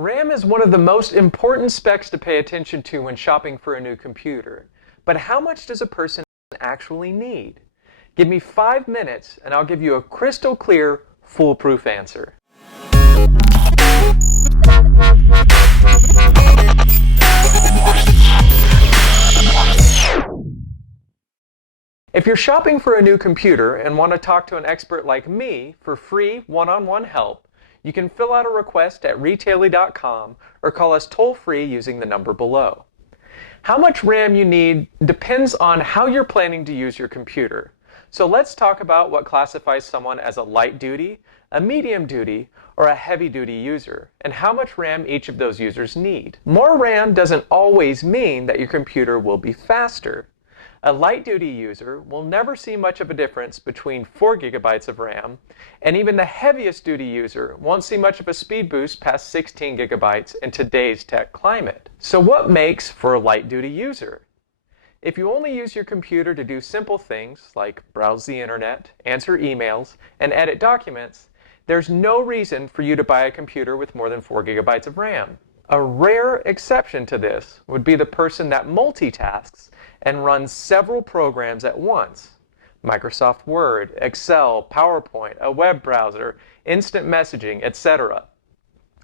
RAM is one of the most important specs to pay attention to when shopping for a new computer. But how much does a person actually need? Give me 5 minutes and I'll give you a crystal clear, foolproof answer. If you're shopping for a new computer and want to talk to an expert like me for free one-on-one help, you can fill out a request at Retaily.com or call us toll-free using the number below. How much RAM you need depends on how you're planning to use your computer. So let's talk about what classifies someone as a light-duty, a medium-duty, or a heavy-duty user, and how much RAM each of those users need. More RAM doesn't always mean that your computer will be faster. A light-duty user will never see much of a difference between 4 GB of RAM, and even the heaviest duty user won't see much of a speed boost past 16 GB in today's tech climate. So what makes for a light-duty user? If you only use your computer to do simple things like browse the internet, answer emails, and edit documents, there's no reason for you to buy a computer with more than 4 GB of RAM. A rare exception to this would be the person that multitasks and runs several programs at once. Microsoft Word, Excel, PowerPoint, a web browser, instant messaging, etc.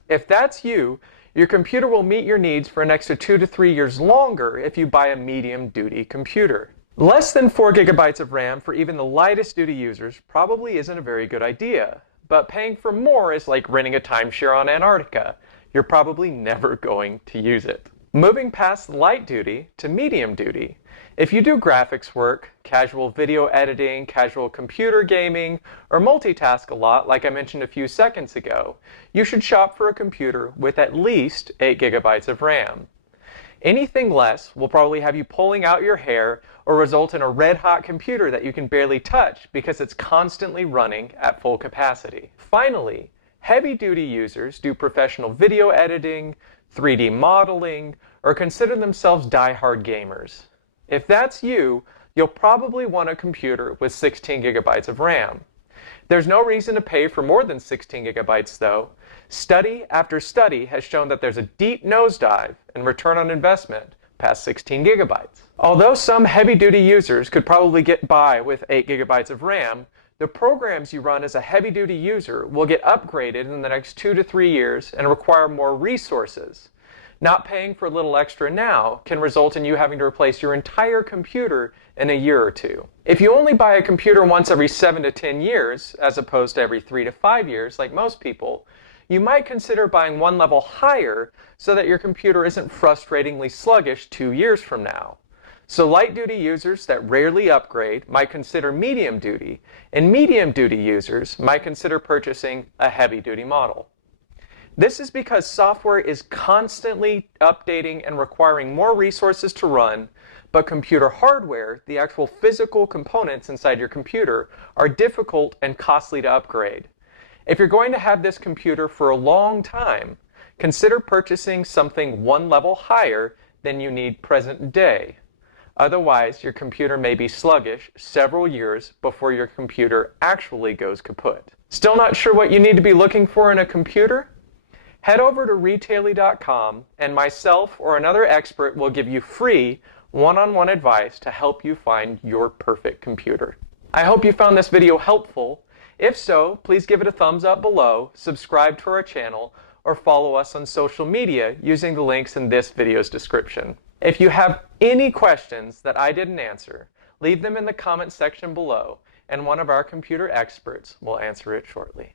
If that's you, your computer will meet your needs for an extra 2 to 3 years longer if you buy a medium-duty computer. Less than 4 GB of RAM for even the lightest duty users probably isn't a very good idea, but paying for more is like renting a timeshare on Antarctica. You're probably never going to use it. Moving past light duty to medium duty. If you do graphics work, casual video editing, casual computer gaming, or multitask a lot like I mentioned a few seconds ago, you should shop for a computer with at least 8 GB of RAM. Anything less will probably have you pulling out your hair or result in a red-hot computer that you can barely touch because it's constantly running at full capacity. Finally, heavy-duty users do professional video editing, 3D modeling, or consider themselves die-hard gamers. If that's you, you'll probably want a computer with 16 GB of RAM. There's no reason to pay for more than 16 GB though. Study after study has shown that there's a deep nosedive in return on investment past 16 GB. Although some heavy-duty users could probably get by with 8 GB of RAM, the programs you run as a heavy-duty user will get upgraded in the next 2 to 3 years and require more resources. Not paying for a little extra now can result in you having to replace your entire computer in a year or two. If you only buy a computer once every 7 to 10 years, as opposed to every 3 to 5 years like most people, you might consider buying one level higher so that your computer isn't frustratingly sluggish 2 years from now. So light-duty users that rarely upgrade might consider medium-duty, and medium-duty users might consider purchasing a heavy-duty model. This is because software is constantly updating and requiring more resources to run, but computer hardware, the actual physical components inside your computer, are difficult and costly to upgrade. If you're going to have this computer for a long time, consider purchasing something one level higher than you need present day. Otherwise, your computer may be sluggish several years before your computer actually goes kaput. Still not sure what you need to be looking for in a computer? Head over to Retaily.com and myself or another expert will give you free one-on-one advice to help you find your perfect computer. I hope you found this video helpful. If so, please give it a thumbs up below, subscribe to our channel, or follow us on social media using the links in this video's description. If you have any questions that I didn't answer, leave them in the comment section below, and one of our computer experts will answer it shortly.